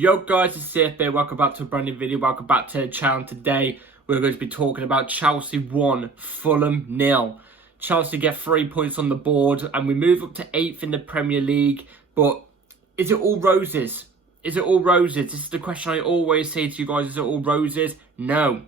Yo guys, it's CFB. Welcome back to a brand new video. Welcome back to the channel. Today we're going to be talking about Chelsea 1, Fulham 0. Chelsea get 3 points on the board and we move up to 8th in the Premier League. But is it all roses? Is it all roses? This is the question I always say to you guys. Is it all roses? No.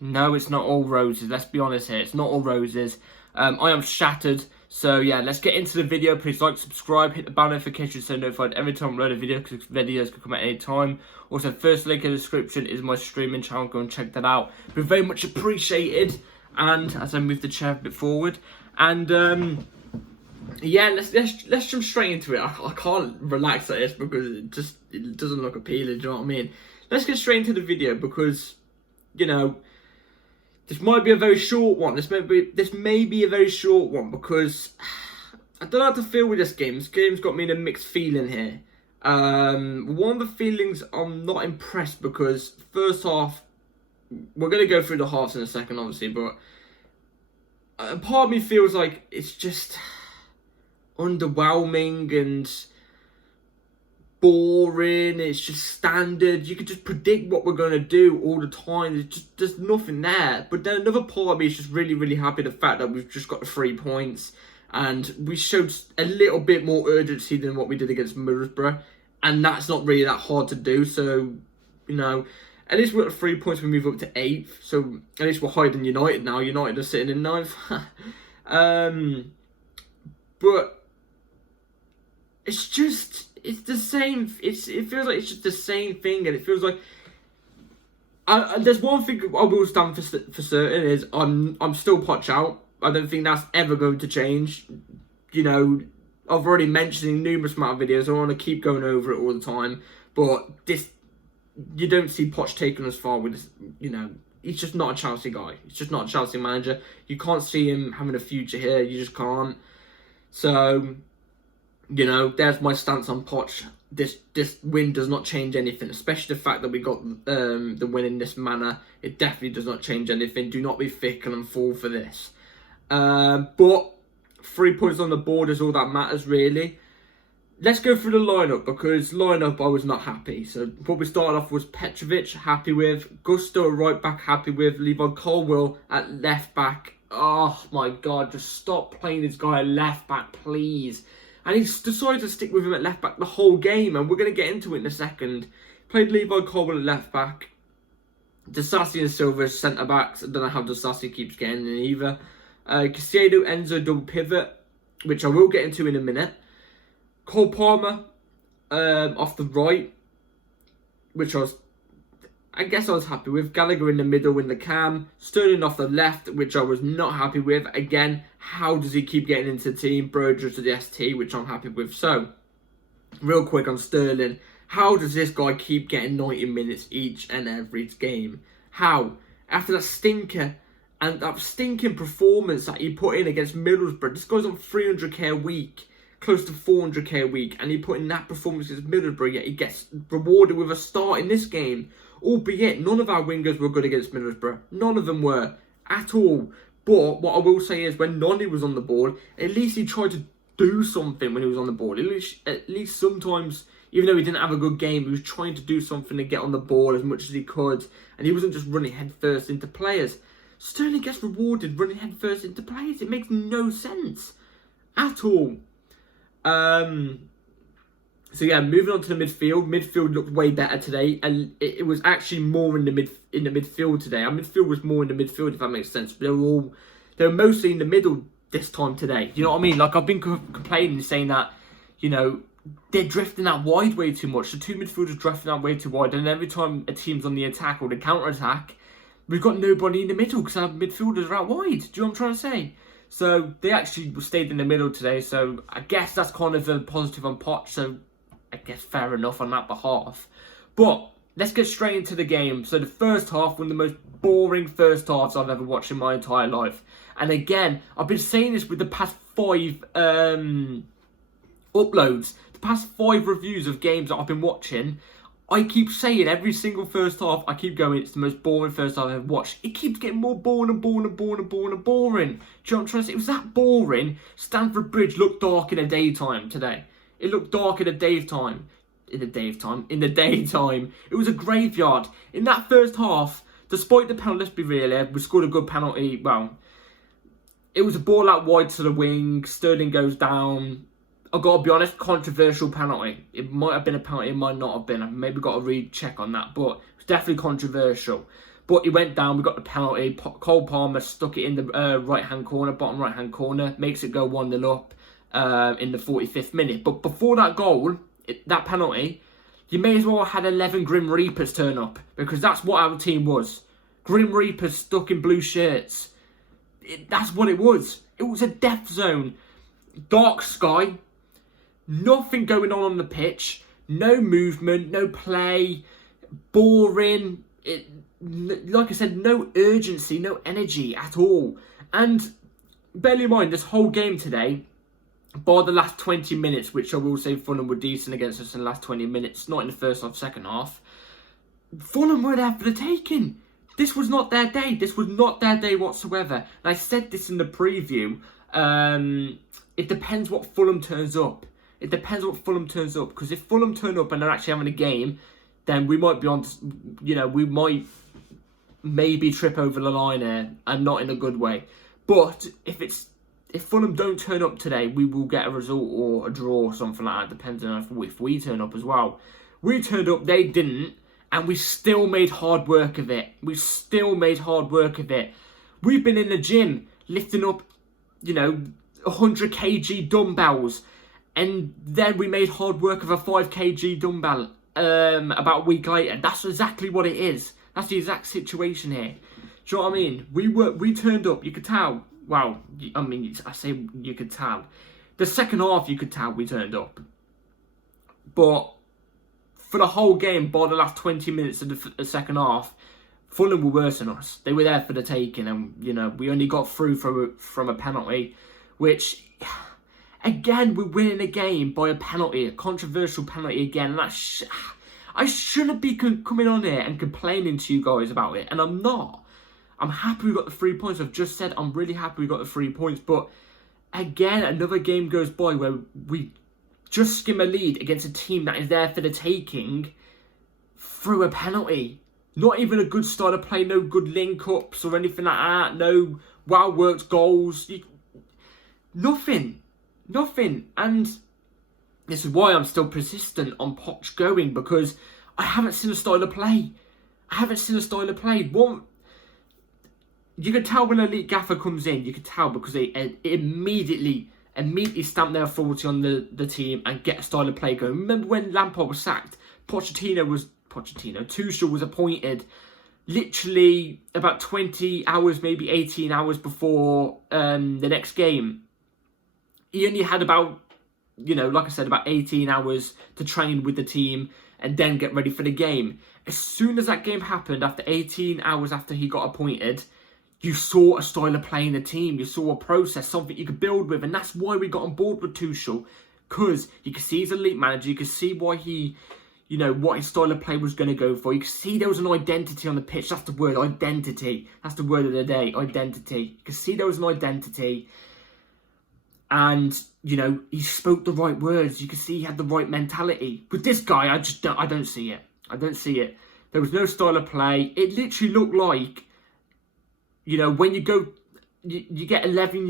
No, it's not all roses. Let's be honest here. It's not all roses. I am shattered. So yeah, let's get into the video. Please like, subscribe, hit the bell notification so you're notified every time I upload a video, because videos can come at any time. Also, first link in the description is my streaming channel. Go and check that out. Be very much appreciated. And as I move the chair a bit forward, and yeah, let's jump straight into it. I can't relax at this because it doesn't look appealing. Do you know what I mean? Let's get straight into the video because, you know, this might be a very short one. This may be a very short one because I don't know how to feel with this game. This game's got me in a mixed feeling here. One of the feelings, I'm not impressed because first half, we're going to go through the halves in a second, obviously, but a part of me feels like it's just underwhelming and boring. It's just standard. You can just predict what we're going to do all the time. There's nothing there. But then another part of me is just really happy the fact that we've just got the 3 points and we showed a little bit more urgency than what we did against Middlesbrough, and that's not really that hard to do. So, you know, at least we're at 3 points. We move up to 8th, so at least we're higher than United now. United are sitting in 9th. But it's the same. It feels like it's just the same thing, and it feels like there's one thing I will stand for certain is I'm still Poch out. I don't think that's ever going to change. You know, I've already mentioned in numerous amount of videos. I don't want to keep going over it all the time, but you don't see Poch taking us far with this. You know, he's just not a Chelsea guy. He's just not a Chelsea manager. You can't see him having a future here. You just can't. So, you know, there's my stance on Poch. This win does not change anything, especially the fact that we got the win in this manner. It definitely does not change anything. Do not be fickle and fall for this. But 3 points on the board is all that matters, really. Let's go through the lineup, because lineup I was not happy. So what we started off was Petrovic, happy with. Gusto at right back, happy with. Levi Colwill at left back. Oh my God, just stop playing this guy at left back, please. And he's decided to stick with him at left back the whole game, and we're going to get into it in a second. Played Levi Colwill at left back. Disasi and Silva as centre backs. I don't know how Disasi keeps getting in either. Caicedo, Enzo double pivot, which I will get into in a minute. Cole Palmer off the right, which I guess I was happy with. Gallagher in the middle in the cam. Sterling off the left, which I was not happy with. Again, how does he keep getting into the team? Broja to the ST, which I'm happy with. So, real quick on Sterling. How does this guy keep getting 90 minutes each and every game? How? After that stinker and that stinking performance that he put in against Middlesbrough, this guy's on 300k a week. Close to 400k a week. And he put in that performance against Middlesbrough, yet he gets rewarded with a start in this game. Albeit, none of our wingers were good against Middlesbrough. None of them were. At all. But what I will say is, when Noni was on the ball, at least he tried to do something when he was on the ball. At least sometimes, even though he didn't have a good game, he was trying to do something to get on the ball as much as he could. And he wasn't just running headfirst into players. Sterling gets rewarded running headfirst into players. It makes no sense. At all. So yeah, moving on to the midfield. Midfield looked way better today, and it was actually more in the midfield today. Our midfield was more in the midfield, if that makes sense. They were mostly in the middle this time today. You know what I mean? Like, I've been complaining, saying that, you know, they're drifting out wide way too much. The two midfielders drifting out way too wide, and every time a team's on the attack or the counter attack, we've got nobody in the middle because our midfielders are out wide. Do you know what I'm trying to say? So they actually stayed in the middle today. So I guess that's kind of a positive on Poch. So I guess fair enough on that behalf. But let's get straight into the game. So the first half, one of the most boring first halves I've ever watched in my entire life. And again, I've been saying this with the past 5 uploads, the past 5 reviews of games that I've been watching. I keep saying every single first half, I keep going, it's the most boring first half I've ever watched. It keeps getting more boring and boring and boring and boring and boring. Do you know what I'm trying to say? It was that boring. Stamford Bridge looked dark in the daytime today. It looked dark in the daytime. in the daytime. In the daytime, it was a graveyard. In that first half, despite the penalty, let's be real here, we scored a good penalty. Well, it was a ball out wide to the wing. Sterling goes down. I've got to be honest, controversial penalty. It might have been a penalty, it might not have been. I've maybe got to recheck on that, but it was definitely controversial. But he went down, we got the penalty. Cole Palmer stuck it in the right-hand corner, bottom right-hand corner, makes it go 1-0 up in the 45th minute. But before that goal, that penalty, you may as well have had 11 Grim Reapers turn up, because that's what our team was. Grim Reapers stuck in blue shirts. That's what it was. It was a death zone. Dark sky. Nothing going on the pitch. No movement, no play. Boring. Like I said, no urgency, no energy at all. And bear in mind, this whole game today, by the last 20 minutes, which I will say Fulham were decent against us in the last 20 minutes, not in the first or second half, Fulham were there for the taking. This was not their day. This was not their day whatsoever. And I said this in the preview. It depends what Fulham turns up. It depends what Fulham turns up. Because if Fulham turn up and they're actually having a game, then we might be on, we might maybe trip over the line here, and not in a good way. But if Fulham don't turn up today, we will get a result or a draw or something like that, depending on if we turn up as well. We turned up, they didn't, and we still made hard work of it. We still made hard work of it. We've been in the gym lifting up, 100 kg dumbbells, and then we made hard work of a 5 kg dumbbell about a week later. That's exactly what it is. That's the exact situation here. Do you know what I mean? We turned up, you could tell. Well, I mean, I say you could tell. The second half, you could tell we turned up. But for the whole game, by the last 20 minutes of the second half, Fulham were worse than us. They were there for the taking, and we only got through from a penalty, which, again, we're winning a game by a penalty, a controversial penalty again. And I shouldn't be coming on here and complaining to you guys about it, and I'm not. I'm happy we got the 3 points. I've just said I'm really happy we got the 3 points, but again, another game goes by where we just skim a lead against a team that is there for the taking through a penalty. Not even a good start of play, no good link-ups or anything like that, no well-worked goals. Nothing. And this is why I'm still persistent on Poch going, because I haven't seen a style of play. You can tell when an elite gaffer comes in, you can tell because they immediately stamp their authority on the team and get a style of play going. Remember when Lampard was sacked? Tuchel was appointed literally about 20 hours, maybe 18 hours before the next game. He only had about, like I said, about 18 hours to train with the team and then get ready for the game. As soon as that game happened, after 18 hours after he got appointed, you saw a style of play in the team. You saw a process, something you could build with. And that's why we got on board with Tuchel. Because you could see he's an elite manager. You could see why he, what his style of play was going to go for. You could see there was an identity on the pitch. That's the word, identity. That's the word of the day, identity. You could see there was an identity. And, he spoke the right words. You could see he had the right mentality. With this guy, I don't see it. I don't see it. There was no style of play. It literally looked like, when you go, you get 11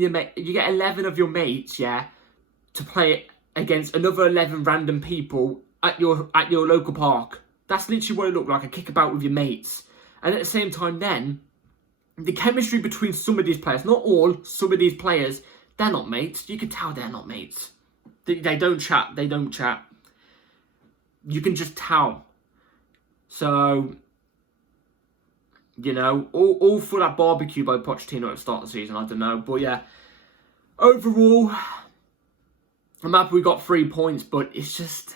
of your mates, to play against another 11 random people at your local park. That's literally what it looked like, a kickabout with your mates. And at the same time then, the chemistry between some of these players, not all, some of these players, they're not mates. You can tell they're not mates. They don't chat. You can just tell. So, all for that barbecue by Pochettino at the start of the season, I don't know. But yeah, overall, I'm happy we got 3 points, but it's just,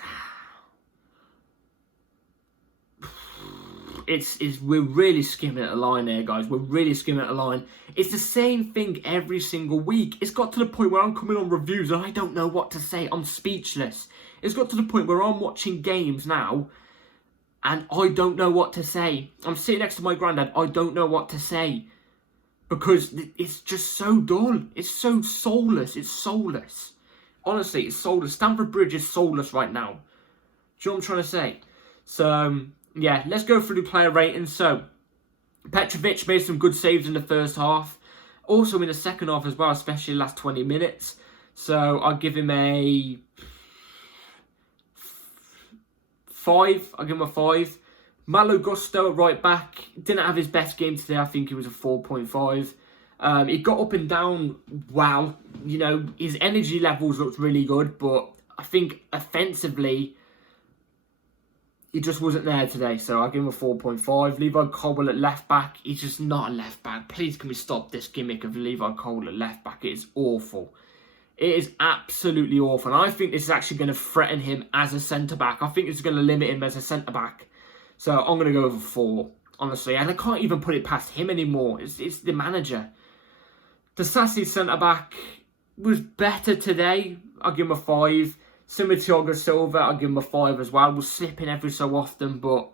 we're really skimming at the line here, guys. We're really skimming at the line. It's the same thing every single week. It's got to the point where I'm coming on reviews and I don't know what to say. I'm speechless. It's got to the point where I'm watching games now and I don't know what to say. I'm sitting next to my granddad. I don't know what to say. Because it's just so dull. It's so soulless. It's soulless. Honestly, it's soulless. Stamford Bridge is soulless right now. you know what I'm trying to say? So, yeah, let's go through the player ratings. So, Petrovic made some good saves in the first half. Also in the second half as well, especially the last 20 minutes. So, I'll give him a 5. I'll give him a 5. Malo Gusto at right back. Didn't have his best game today. I think he was a 4.5. He got up and down well. You know, his energy levels looked really good. But I think offensively, he just wasn't there today. So I'll give him a 4.5. Levi Colwill at left back. He's just not a left back. Please, can we stop this gimmick of Levi Colwill at left back? It is awful. It is absolutely awful. And I think this is actually going to threaten him as a centre-back. I think it's going to limit him as a centre-back. So I'm going to go over 4, honestly. And I can't even put it past him anymore. It's the manager. The Sassy centre-back was better today. I'll give him a 5. Similar to Thiago Silva, I'll give him a 5 as well. We're slipping every so often, but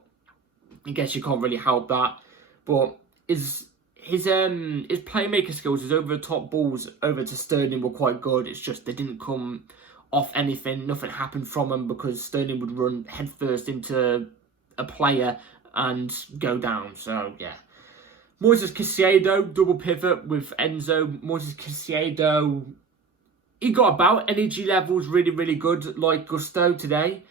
I guess you can't really help that. But his playmaker skills, his over-the-top balls over to Sterling were quite good. It's just they didn't come off anything. Nothing happened from him because Sterling would run headfirst into a player and go down. So, yeah. Moises Caicedo, double pivot with Enzo. Moises Caicedo, he got about. Energy levels really, really good, like Gusto today.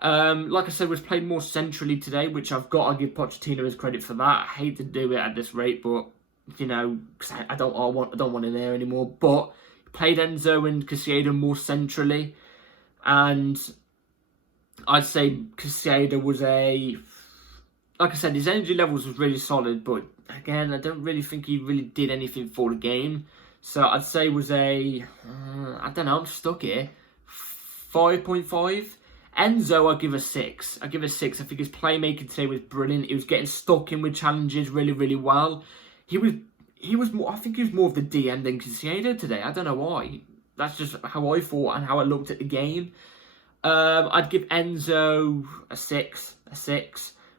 Like I said, was played more centrally today, which I've got to give Pochettino his credit for that. I hate to do it at this rate, but you know, cause I don't want him there anymore. But played Enzo and Caicedo more centrally, and I'd say Caicedo was like I said, his energy levels was really solid, but again, I don't really think he really did anything for the game. So I'd say was I don't know, I'm stuck here. 5.5. Enzo, I'll give a 6. I think his playmaking today was brilliant. He was getting stuck in with challenges really, really well. He was more, I think he was more of the DM than Caicedo today. I don't know why. That's just how I thought and how I looked at the game. I'd give Enzo a 6.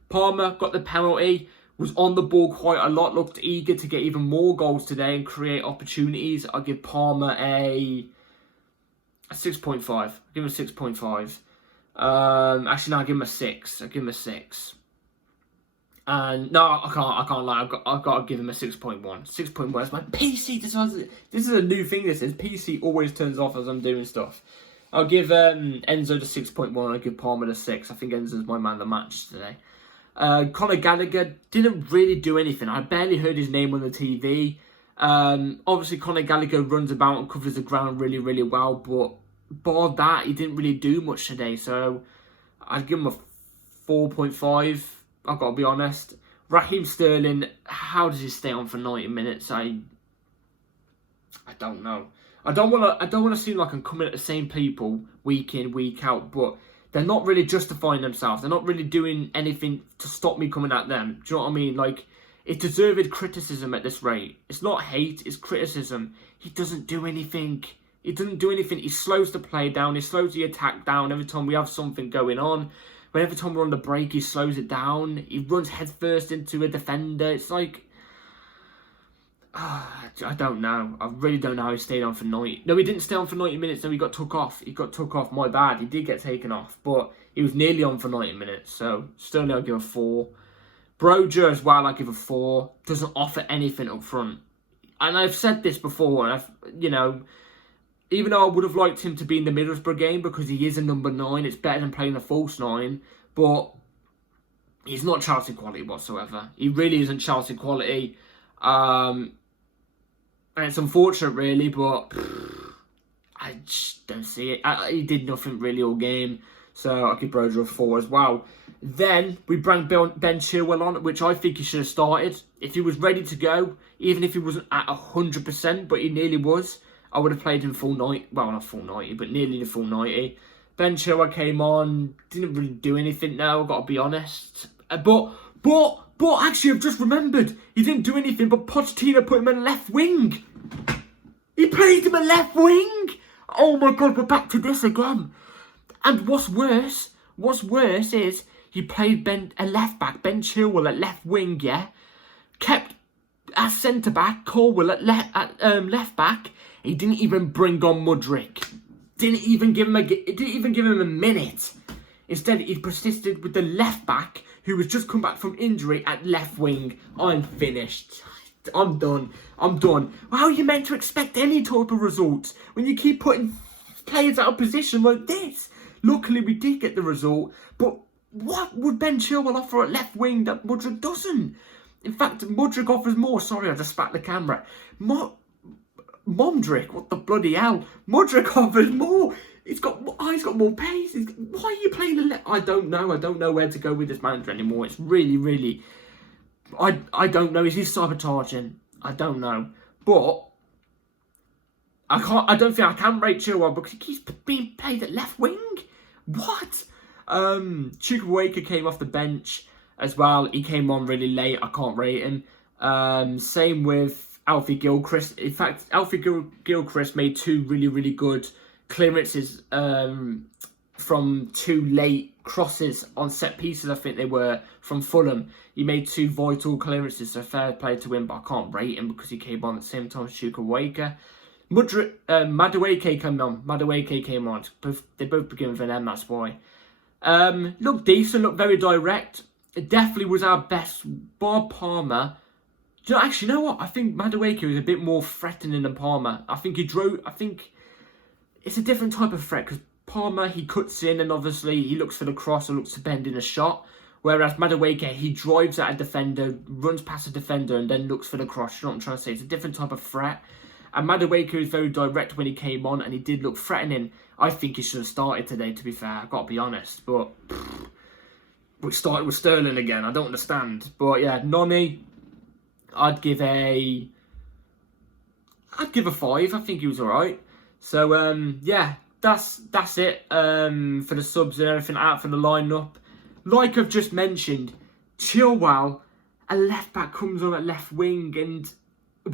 Palmer got the penalty. Was on the ball quite a lot, looked eager to get even more goals today and create opportunities. I'll give Palmer a 6.5. I'll give him a 6.5. Actually, no, I'll give him a 6. And no, I can't lie. I've got to give him a 6.1. 6.1. That's my PC. This is a new thing. This is PC always turns off as I'm doing stuff. I'll give Enzo the 6.1. I'll give Palmer the 6. I think Enzo's my man of the match today. Conor Gallagher didn't really do anything. I barely heard his name on the TV. Obviously, Conor Gallagher runs about and covers the ground really, really well. But bar that, he didn't really do much today. So I'd give him a 4.5. I've got to be honest. Raheem Sterling, how does he stay on for 90 minutes? I don't know. I don't want to seem like I'm coming at the same people week in, week out, but they're not really justifying themselves. They're not really doing anything to stop me coming at them. Do you know what I mean? Like, it's deserved criticism at this rate. It's not hate, it's criticism. He doesn't do anything. He slows the play down. He slows the attack down every time we have something going on. But every time we're on the break, he slows it down. He runs headfirst into a defender. It's like, I don't know. I really don't know how he stayed on for 90. No, he didn't stay on for 90 minutes. No, he got took off. My bad. He did get taken off. But he was nearly on for 90 minutes. So, Sterling, I'll give a 4. Broja as well, I give a 4. Doesn't offer anything up front. And I've said this before. And even though I would have liked him to be in the Middlesbrough game because he is a number 9. It's better than playing a false 9. But he's not Chelsea quality whatsoever. He really isn't Chelsea quality. And it's unfortunate, really, but I just don't see it. He did nothing really all game, so I'll give Broja a 4 as well. Then we bring Ben Chilwell on, which I think he should have started. If he was ready to go, even if he wasn't at 100%, but he nearly was, I would have played him full 90. Well, not full 90, but nearly the full 90. Ben Chilwell came on, didn't really do anything now, I've got to be honest. But actually, I've just remembered, he didn't do anything, but Pochettino put him in left wing. He played him at left wing. Oh my God, we're back to this again. And what's worse is he played a left back, Ben Chilwell at left wing, yeah. Kept as centre back, Colwill at left back. He didn't even bring on Mudryk. Didn't even give him a minute. Instead, he persisted with the left back, who was just come back from injury at left wing. I'm finished. I'm done. How are you meant to expect any type of results when you keep putting players out of position like this? Luckily, we did get the result, but what would Ben Chilwell offer at left wing that Mudryk doesn't? In fact, Mudryk offers more. Sorry, I just spat the camera. Momdryk, what the bloody hell? Mudryk offers more. He's got more pace. Why are you playing the left? I don't know. I don't know where to go with this manager anymore. It's really. I don't know. Is he sabotaging? I don't know. But I don't think I can rate Chilwell because he keeps being played at left wing. What? Chukwueze came off the bench as well. He came on really late. I can't rate him. Same with Alfie Gilchrist. In fact, Alfie Gilchrist made two really good clearances from two late crosses on set pieces, I think they were, from Fulham. He made two vital clearances, so fair play to him, but I can't rate him because he came on at the same time as Chukwueze. Madueke came on. They both begin with an M, that's why. Looked decent, looked very direct. It definitely was our best. Bob Palmer. You know what? I think Madueke was a bit more threatening than Palmer. I think it's a different type of threat because Palmer, he cuts in and obviously he looks for the cross or looks to bend in a shot. Whereas Madueke, he drives at a defender, runs past a defender and then looks for the cross. You know what I'm trying to say? It's a different type of threat. And Madueke was very direct when he came on and he did look threatening. I think he should have started today, to be fair. I've got to be honest. But we started with Sterling again. I don't understand. But yeah, Noni, I'd give a 5. I think he was alright. So yeah, that's it for the subs and everything out for the lineup. Like I've just mentioned, Chilwell, a left back, comes on at left wing, and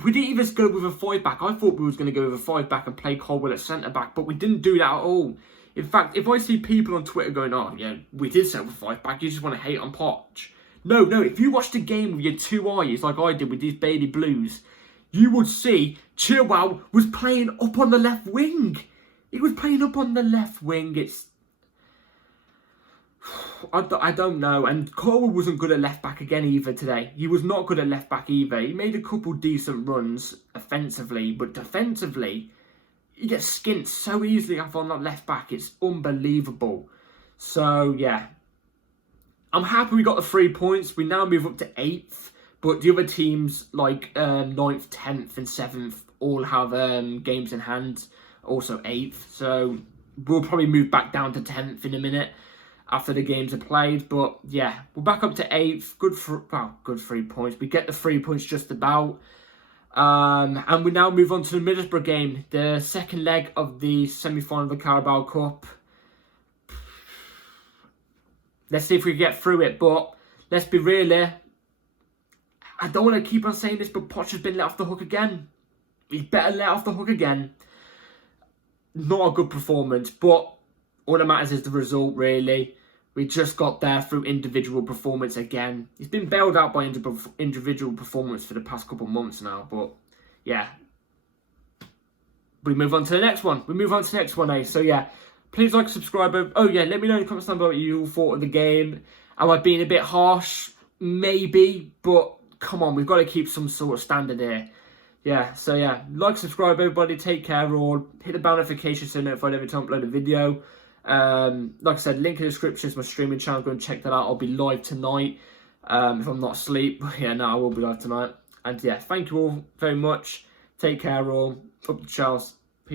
we didn't even go with a 5-back. I thought we was going to go with a 5-back and play Colwell at centre back, but we didn't do that at all. In fact, if I see people on Twitter going, "Oh yeah, we did set with a 5-back," you just want to hate on Poch. No. If you watch the game with your 2 eyes, like I did with these Bailey Blues, you would see Chilwell was playing up on the left wing. He was playing up on the left wing. I don't know. And Colwell wasn't good at left back again either today. He was not good at left back either. He made a couple decent runs offensively, but defensively, he gets skint so easily off on that left back. It's unbelievable. So yeah, I'm happy we got the 3 points. We now move up to 8th. But the other teams like 9th, 10th and 7th all have games in hand. Also 8th. So we'll probably move back down to 10th in a minute after the games are played. But yeah, we're back up to 8th. Good 3 points. We get the 3 points just about. And we now move on to the Middlesbrough game. The second leg of the semi-final of the Carabao Cup. Let's see if we can get through it. But let's be real here. I don't want to keep on saying this, but Poch has been let off the hook again. He's better let off the hook again. Not a good performance, but all that matters is the result, really. We just got there through individual performance again. He's been bailed out by individual performance for the past couple of months now, but yeah. We move on to the next one. So yeah, please like, subscribe. Oh yeah, let me know in the comments down below what you all thought of the game. Am I being a bit harsh? Maybe, but come on, we've got to keep some sort of standard here. Yeah, so yeah, like, subscribe, everybody. Take care, all. Hit the bell notification so you're notified every time I upload a video. Like I said, link in the description is my streaming channel. Go and check that out. I'll be live tonight if I'm not asleep. Yeah, no, I will be live tonight. And yeah, thank you all very much. Take care, all. Up the Charles.